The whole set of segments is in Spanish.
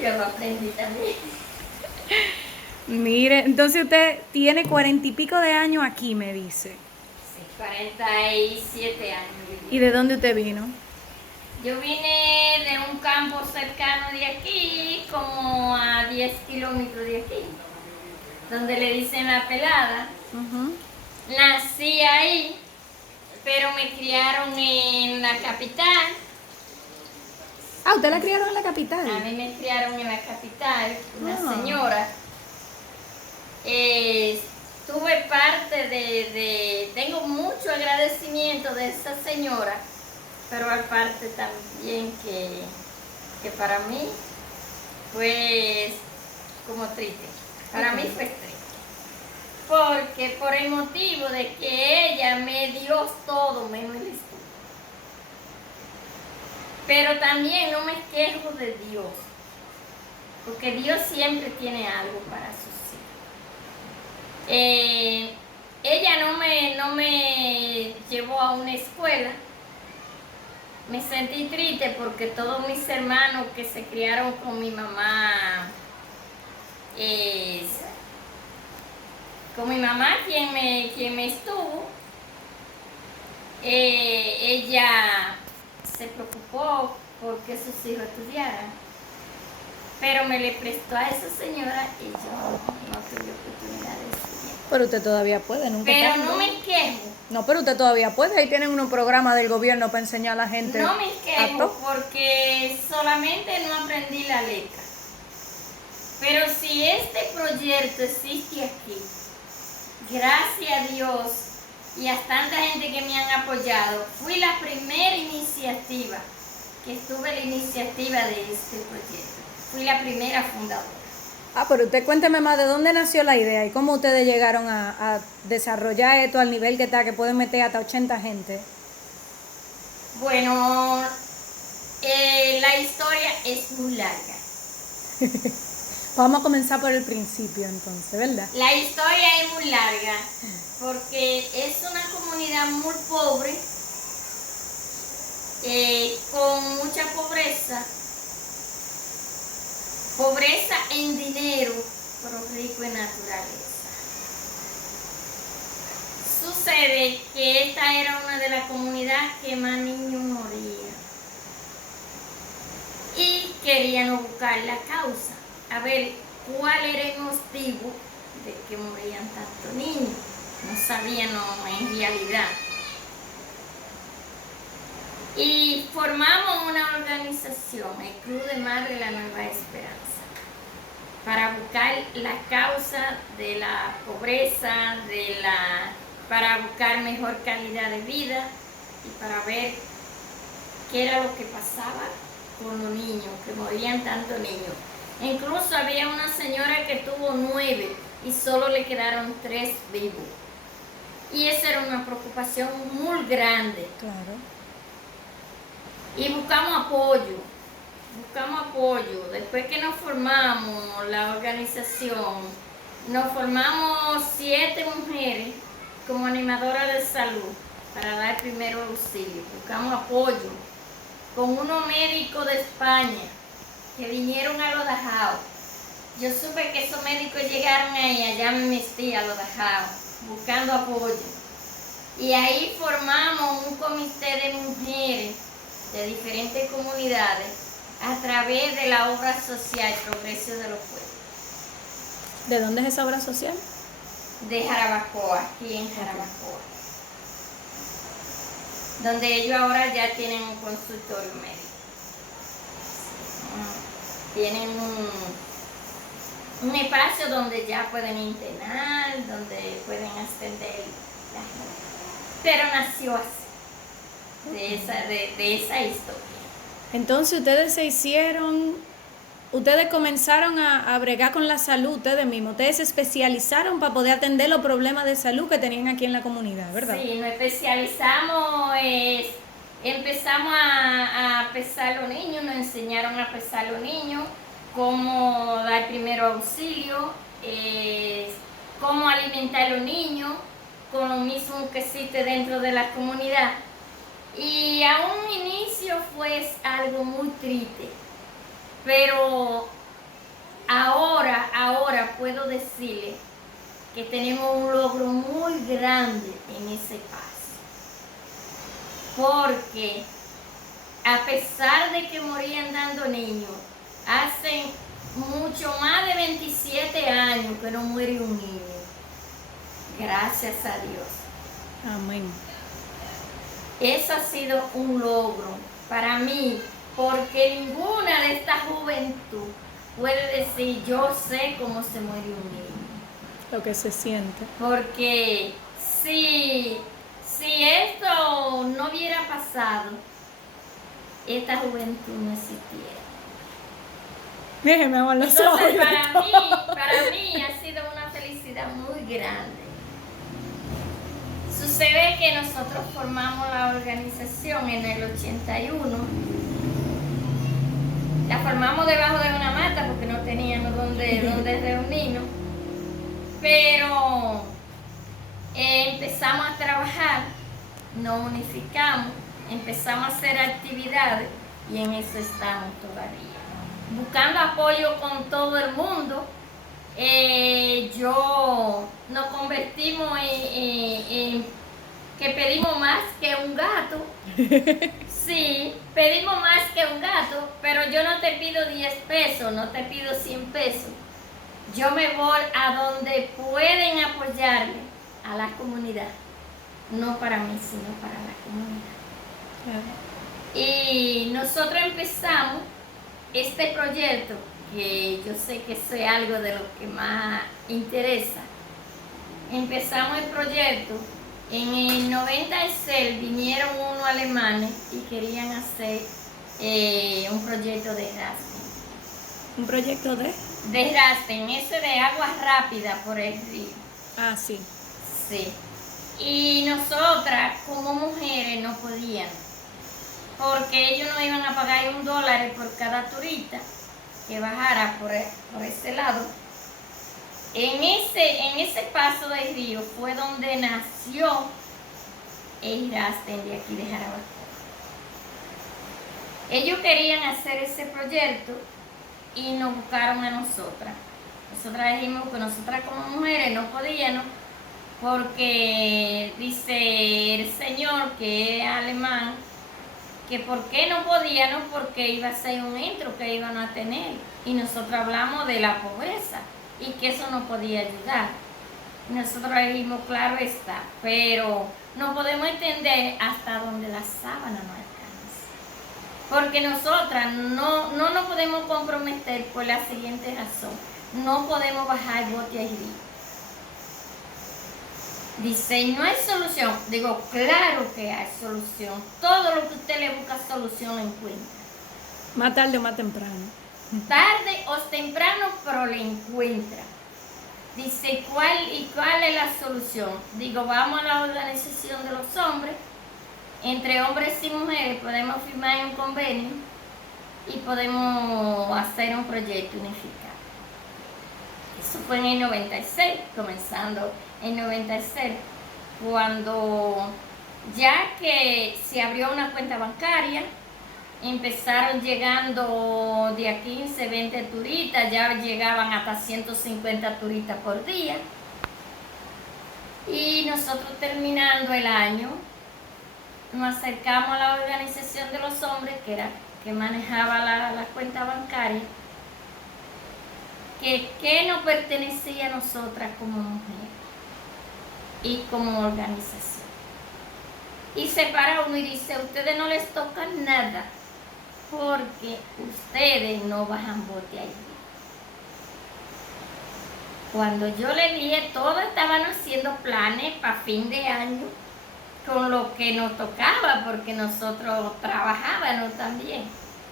Yo lo aprendí también. Mire, entonces usted tiene 40 y pico de años aquí, me dice. Sí, 47 años ¿Y viví. de dónde usted vino? Yo vine de un campo cercano de aquí, como a 10 kilómetros de aquí, donde le dicen La Pelada. Ujú. Nací ahí, pero me criaron en la capital. Ah, usted la criaron en la capital. A mí me criaron en la capital, una Ah. señora. Tuve parte tengo mucho agradecimiento de esa señora, pero aparte también que para mí fue como triste. Para mí fue triste. Porque por el motivo de que ella me dio todo menos el estudio. Pero también no me quejo de Dios, porque Dios siempre tiene algo para sus hijos. Ella no me llevó a una escuela. Me sentí triste porque todos mis hermanos que se criaron con mi mamá, quien me estuvo, ella se preocupó porque sus hijos estudiaran, pero me le prestó a esa señora y yo no tuve oportunidad de estudiar. Pero usted todavía puede, nunca es Pero tarde. no me quejo, No, pero usted todavía puede. Ahí tienen unos programas del gobierno para enseñar a la gente no me a quejo todo. porque solamente no aprendí la letra. Pero si este proyecto existe aquí, gracias a Dios y a tanta gente que me han apoyado, fui la primera iniciativa que estuve la iniciativa de este proyecto. Fui la primera fundadora. Ah, pero usted cuénteme más de dónde nació la idea y cómo ustedes llegaron a desarrollar esto al nivel que está, que pueden meter hasta 80 gente. Bueno, la historia es muy larga. Vamos a comenzar por el principio entonces, ¿verdad? La historia es muy larga porque es una comunidad muy pobre, con mucha pobreza, pobreza en dinero, pero rico en naturaleza. Sucede que esta era una de las comunidades que más niños morían y querían buscar la causa, a ver cuál era el motivo de que morían tantos niños. No sabían en realidad. Y formamos una organización, el Club de Madre La Nueva Esperanza, para buscar la causa de la pobreza, para buscar mejor calidad de vida y para ver qué era lo que pasaba con los niños, que morían tantos niños. Incluso había una señora que tuvo 9 y solo le quedaron 3 vivos. Y esa era una preocupación muy grande. Claro. Y buscamos apoyo. Después que nos formamos la organización, nos formamos 7 mujeres como animadoras de salud para dar primer auxilio. Buscamos apoyo con unos médicos de España que vinieron a los Dajao. Yo supe que esos médicos llegaron ahí, allá me metí a los Dajao, buscando apoyo. Y ahí formamos un comité de mujeres de diferentes comunidades a través de la obra social Progreso de los Pueblos. ¿De dónde es esa obra social? De Jarabacoa, aquí en Jarabacoa. Donde ellos ahora ya tienen un consultorio médico. Tienen un espacio donde ya pueden internar, donde pueden atender la gente. Pero nació así, de esa historia. Entonces ustedes comenzaron a bregar con la salud ustedes mismos. Ustedes se especializaron para poder atender los problemas de salud que tenían aquí en la comunidad, ¿verdad? Sí, nos especializamos, empezamos a pesar los niños, nos enseñaron a pesar los niños, cómo dar primero auxilio, cómo alimentar a los niños, con lo mismo que existe dentro de la comunidad. Y a un inicio fue algo muy triste, pero decirle que tenemos un logro muy grande en ese paso. Porque a pesar de que morían dando niños, hace mucho más de 27 años que no muere un niño. Gracias a Dios. Amén. Eso ha sido un logro para mí, porque ninguna de esta juventud puede decir, yo sé cómo se muere un niño. Lo que se siente. Porque si esto no hubiera pasado, esta juventud no existiera. Déjeme amor los ojos. Entonces, para mí ha sido una felicidad muy grande. Sucede que nosotros formamos la organización en el 81. La formamos debajo de una mata porque no teníamos donde reunirnos. Pero empezamos a trabajar, nos unificamos, empezamos a hacer actividades y en eso estamos todavía. Buscando apoyo con todo el mundo. Nos convertimos en que pedimos más que un gato. Sí, pedimos más que un gato, pero yo no te pido 10 pesos, no te pido 100 pesos. Yo me voy a donde pueden apoyarme, a la comunidad. No para mí, sino para la comunidad. Y nosotros empezamos este proyecto, que yo sé que eso es algo de lo que más interesa. Empezamos el proyecto, en el 96 vinieron unos alemanes y querían hacer un proyecto de rafting. ¿Un proyecto de? De rafting, ese de agua rápida por el río. Ah, sí. Sí. Y nosotras como mujeres no podíamos, porque ellos no iban a pagar $1 por cada turista que bajara por ese lado. En ese paso del río fue donde nació el rafting de aquí de Jarabacoa. Ellos querían hacer ese proyecto y nos buscaron a nosotras. Nosotras dijimos que nosotras como mujeres no podíamos, porque dice el señor, que es alemán, que por qué no podíamos, porque iba a ser un intro que iban a tener. Y nosotros hablamos de la pobreza y que eso no podía ayudar. Y nosotros dijimos, claro está, pero no podemos entender hasta donde la sábana no alcanza. Porque nosotras no nos podemos comprometer por la siguiente razón. No podemos bajar bote a río. Dice, no hay solución. Digo, claro que hay solución. Todo lo que usted le busca solución lo encuentra. Más tarde o más temprano. Tarde o temprano, pero le encuentra. Dice, ¿cuál es la solución? Digo, vamos a la organización de los hombres. Entre hombres y mujeres podemos firmar un convenio y podemos hacer un proyecto unificado. Eso fue en el 96, comenzando en 96, cuando ya que se abrió una cuenta bancaria, empezaron llegando de a 15, 20 turistas, ya llegaban hasta 150 turistas por día. Y nosotros terminando el año, nos acercamos a la organización de los hombres, que manejaba la cuenta bancaria, que nos pertenecía a nosotras como mujeres y como organización. Y se para uno y dice, a ustedes no les toca nada, porque ustedes no bajan bote ahí. Cuando yo le dije, todos estaban haciendo planes para fin de año con lo que nos tocaba, porque nosotros trabajábamos también.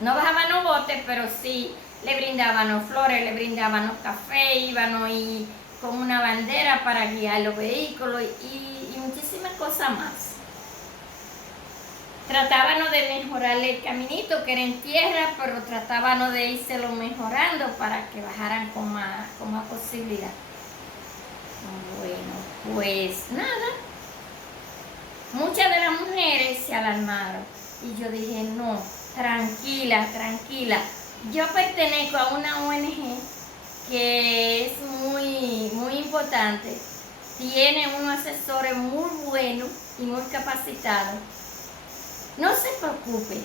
No bajábamos botes, pero sí le brindábamos flores, le brindábamos café, íbamos y con una bandera para guiar los vehículos y muchísimas cosas más. Tratábamos de mejorar el caminito, que era en tierra, pero tratábamos de írselo mejorando para que bajaran con más posibilidad. Bueno, pues nada. Muchas de las mujeres se alarmaron y yo dije, no, tranquila, tranquila. Yo pertenezco a una ONG que es muy muy importante, tiene unos asesores muy buenos y muy capacitados. No se preocupe,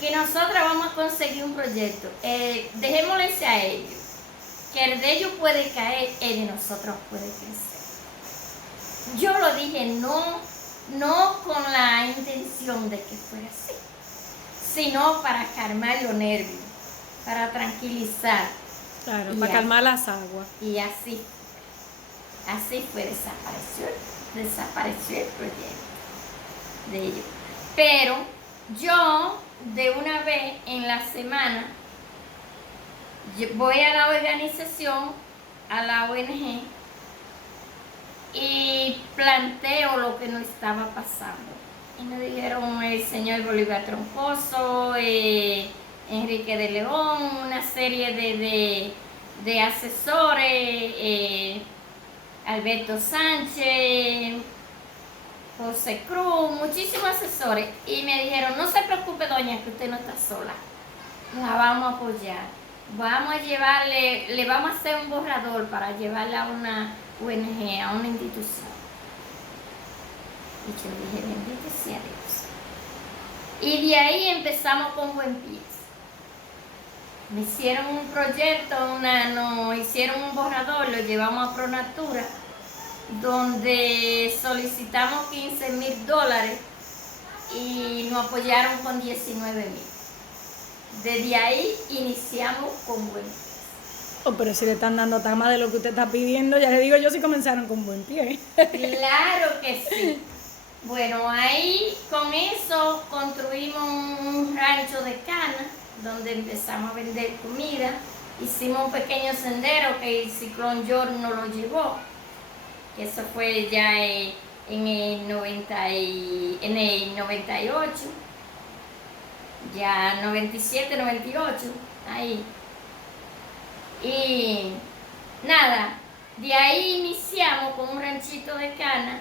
que nosotros vamos a conseguir un proyecto. Dejémosles a ellos, que el de ellos puede caer, el de nosotros puede crecer. Yo lo dije no con la intención de que fuera así, sino para calmar los nervios, para tranquilizar. Claro, para calmar las aguas. Y así fue, desapareció el proyecto de ellos. Pero yo, de una vez en la semana, voy a la organización, a la ONG, y planteo lo que nos estaba pasando. Y me dijeron el señor Bolívar Troncoso, Enrique de León, una serie de asesores, Alberto Sánchez, José Cruz, muchísimos asesores. Y me dijeron, no se preocupe, doña, que usted no está sola. La vamos a apoyar. Vamos a llevarle, le vamos a hacer un borrador para llevarla a una ONG, a una institución. Y yo dije, bendito sea Dios. Y de ahí empezamos con buen pie. Me hicieron un proyecto, nos hicieron un borrador, lo llevamos a Pronatura, donde solicitamos $15,000 y nos apoyaron con 19,000. Desde ahí iniciamos con buen pie. Oh, pero si le están dando hasta más de lo que usted está pidiendo, ya le digo yo si comenzaron con buen pie. Claro que sí. Bueno, ahí con eso construimos un rancho de cana, donde empezamos a vender comida. Hicimos un pequeño sendero que el ciclón George nos lo llevó. Eso fue ya en el 98, ya 97, 98, ahí. Y nada, de ahí iniciamos con un ranchito de cana.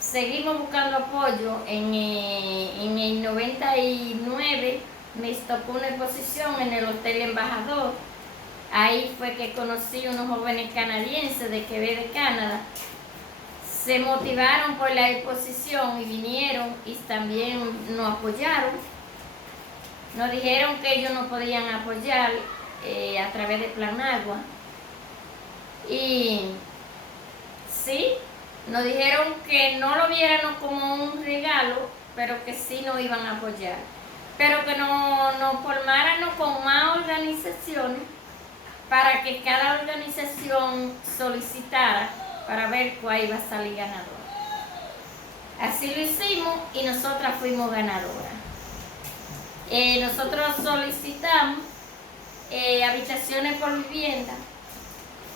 Seguimos buscando apoyo. En el 99 me tocó una exposición en el Hotel Embajador. Ahí fue que conocí unos jóvenes canadienses de Quebec, Canadá. Se motivaron por la exposición y vinieron y también nos apoyaron. Nos dijeron que ellos nos podían apoyar a través de Plan Agua. Y sí, nos dijeron que no lo viéramos como un regalo, pero que sí nos iban a apoyar. Pero que nos formáramos con más organizaciones para que cada organización solicitara para ver cuál iba a salir ganadora. Así lo hicimos y nosotras fuimos ganadoras. Nosotros solicitamos habitaciones por vivienda.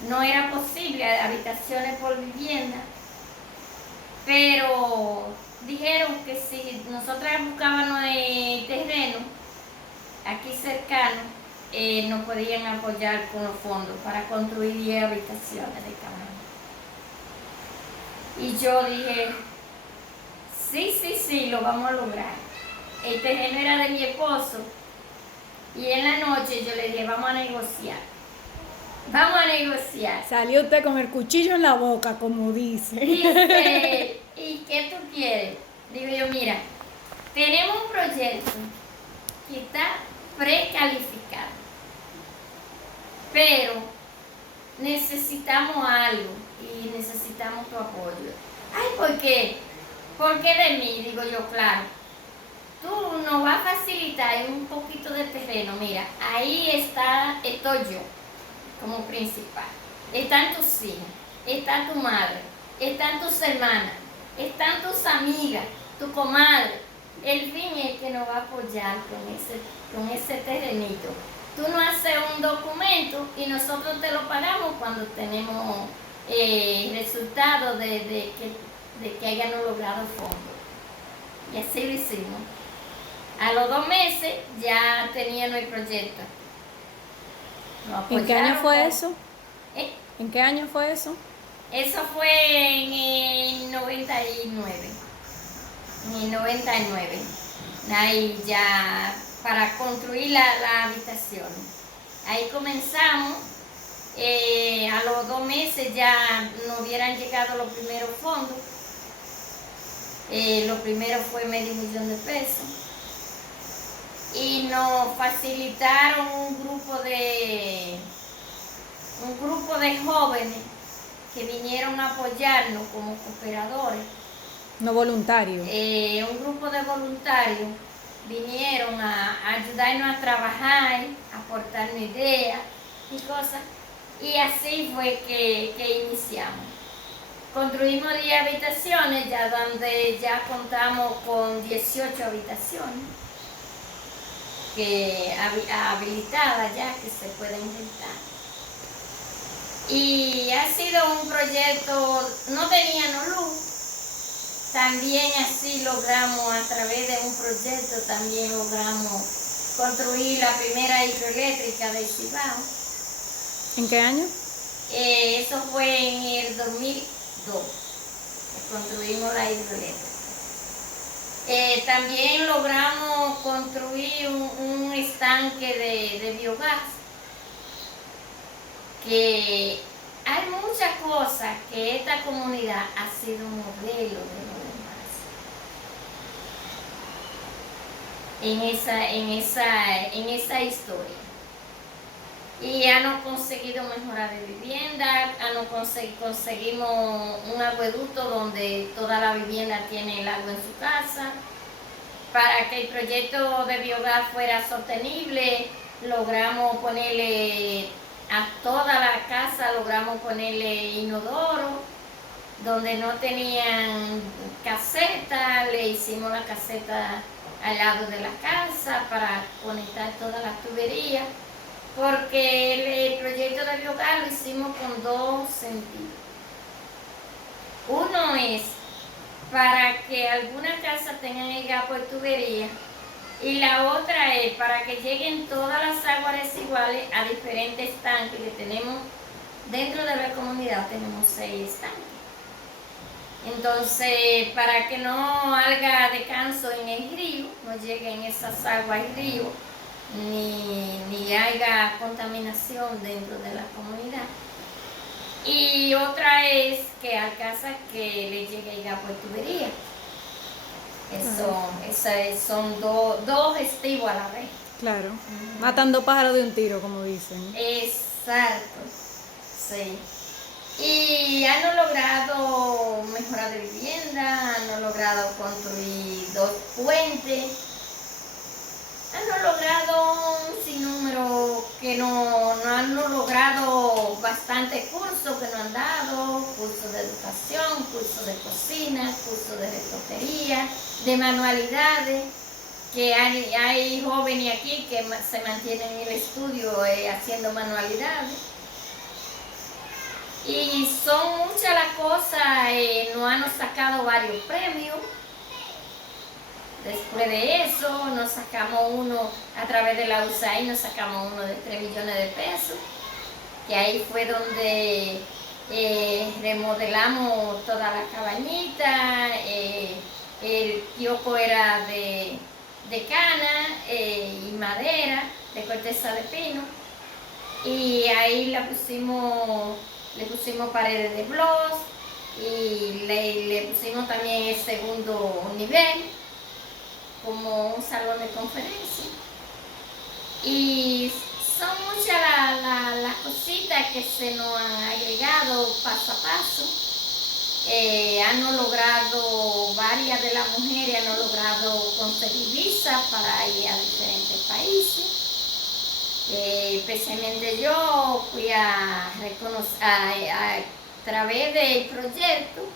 No era posible habitaciones por vivienda, pero dijeron que si nosotras buscábamos terreno aquí cercano, nos podían apoyar con los fondos para construir 10 habitaciones de cabaña. Y yo dije, sí, lo vamos a lograr. El terreno era de mi esposo y en la noche yo le dije, vamos a negociar. Salió usted con el cuchillo en la boca, como dice. Dice, ¿y qué tú quieres? Digo yo, mira, tenemos un proyecto que está precalificado, pero necesitamos algo y necesitamos tu apoyo. Ay, ¿por qué? ¿Por qué de mí? Digo yo, claro. Tú nos vas a facilitar un poquito de terreno. Mira, ahí estoy yo como principal. Están tus hijas, está tu madre, están tus hermanas, están tus amigas, tu comadre. El fin es que nos va a apoyar con ese terrenito. Tú nos haces un documento y nosotros te lo pagamos cuando tenemos resultados de que hayan logrado fondos. Y así lo hicimos. A los 2 meses ya teníamos el proyecto. ¿En qué año fue eso? ¿Eh? ¿En qué año fue eso? Eso fue en el 99. En el 99. Ahí ya para construir la habitación. Ahí comenzamos A los 2 meses ya nos hubieran llegado los primeros fondos. Lo primero fue $500,000 y nos facilitaron un grupo de jóvenes que vinieron a apoyarnos como cooperadores. No voluntario. Un grupo de voluntarios vinieron a ayudarnos a trabajar, a aportarnos ideas y cosas, y así fue que iniciamos. Construimos 10 habitaciones, ya donde ya contamos con 18 habitaciones habilitadas ya, que se pueden rentar. Y ha sido un proyecto, no teníamos luz, también así logramos, a través de un proyecto, también logramos construir la primera hidroeléctrica de Cibao. ¿En qué año? Eso fue en el 2002, construimos la hidroeléctrica. También logramos construir un estanque de biogás, que hay muchas cosas que esta comunidad ha sido un modelo de lo demás en esa historia. Y han conseguido mejorar de vivienda, conseguimos un acueducto donde toda la vivienda tiene el agua en su casa. Para que el proyecto de biogás fuera sostenible, logramos ponerle a toda la casa, logramos ponerle inodoro. Donde no tenían caseta, le hicimos la caseta al lado de la casa para conectar todas las tuberías. Porque el proyecto de biogás lo hicimos con 2 sentidos. Uno es para que alguna casa tengan el gas por tubería, y la otra es para que lleguen todas las aguas residuales a diferentes estanques que tenemos dentro de la comunidad. Tenemos 6 estanques. Entonces, para que no haya descanso en el río, no lleguen esas aguas al río, ni haya contaminación dentro de la comunidad. Y otra es que a casa que le llegue el gas por tubería. Son dos objetivos a la vez. Claro. Matando pájaros de un tiro, como dicen. Exacto. Sí. Y han logrado mejorar de vivienda, han logrado construir 2 puentes. Han logrado un sinnúmero que no han logrado bastantes cursos que nos han dado, cursos de educación, cursos de cocina, cursos de repostería, de manualidades, que hay jóvenes aquí que se mantienen en el estudio haciendo manualidades. Y son muchas las cosas, nos han sacado varios premios. Después de eso nos sacamos uno a través de la USAID, nos sacamos uno de $3 millones, que ahí fue donde remodelamos toda la cabañita. El kiosco era de cana y madera, de corteza de pino, y ahí le pusimos paredes de blogs y le pusimos también el segundo nivel como un salón de conferencia. Y son muchas las cositas que se nos han agregado paso a paso. Han logrado, varias de las mujeres han logrado conseguir visas para ir a diferentes países. Especialmente yo fui a través del proyecto,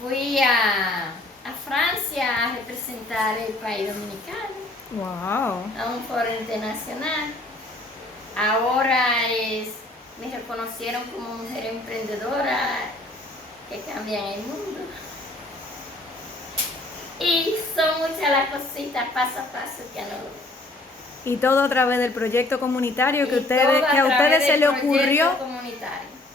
fui a Francia a representar el país dominicano. Wow. A un foro internacional. Ahora me reconocieron como mujer emprendedora que cambian el mundo. Y son muchas las cositas paso a paso que han logrado. Y todo a través del proyecto comunitario que a ustedes se le ocurrió.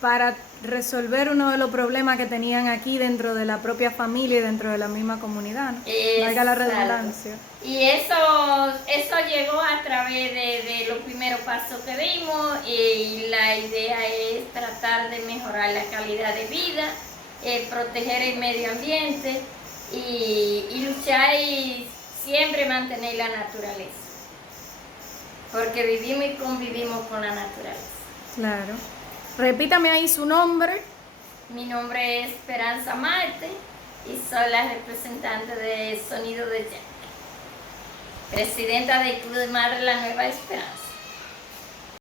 para resolver uno de los problemas que tenían aquí dentro de la propia familia y dentro de la misma comunidad, ¿no? Valga la Exacto. redundancia. Y eso llegó a través de los primeros pasos que dimos, y la idea es tratar de mejorar la calidad de vida, proteger el medio ambiente y luchar y siempre mantener la naturaleza, porque vivimos y convivimos con la naturaleza. Claro. Repítame ahí su nombre. Mi nombre es Esperanza Marte y soy la representante de Sonido de Yaque, presidenta del Club de Madre La Nueva Esperanza.